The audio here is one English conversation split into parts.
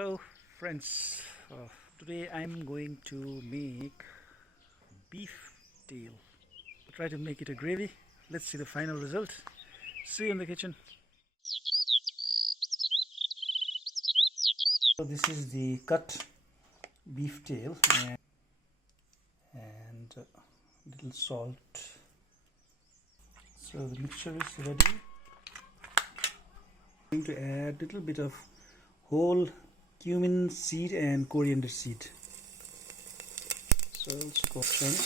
Hello friends, today I'm going to make beef tail. Try to make it a gravy. Let's see the final result. See you in the kitchen. So this is the cut beef tail and little salt. So the mixture is ready. I'm going to add a little bit of whole cumin seed and coriander seed. So also got chunks,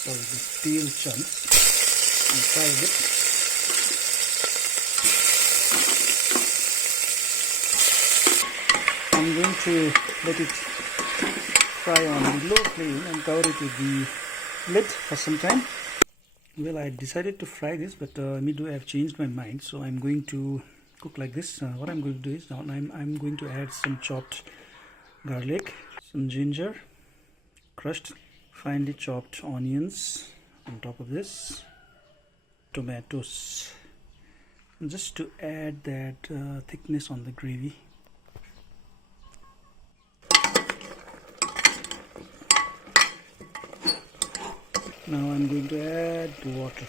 sorry, the tail chunks, and fry a bit. I'm going to let it fry on low flame and cover it with the lid for some time. Well, I decided to fry this, but midway I've changed my mind, so I'm going to cook like this. What I'm going to do is now I'm going to add some chopped garlic, some ginger, crushed finely chopped onions on top of this, tomatoes, just to add that thickness on the gravy. Now I'm going to add the water.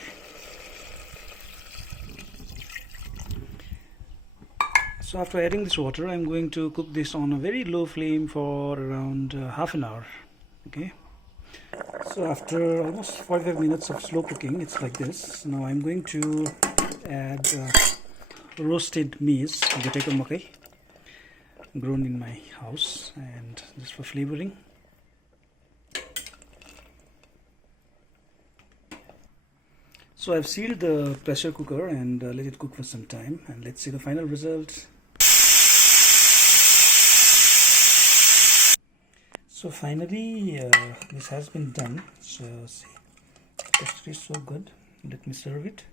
So after adding this water, I'm going to cook this on a very low flame for around half an hour. Okay. So after almost 45 minutes of slow cooking, it's like this. Now I'm going to add roasted maize, grown in my house, and just for flavoring. So I've sealed the pressure cooker and let it cook for some time, and let's see the final result. So finally this has been done. So see, the texture is so good. Let me serve it.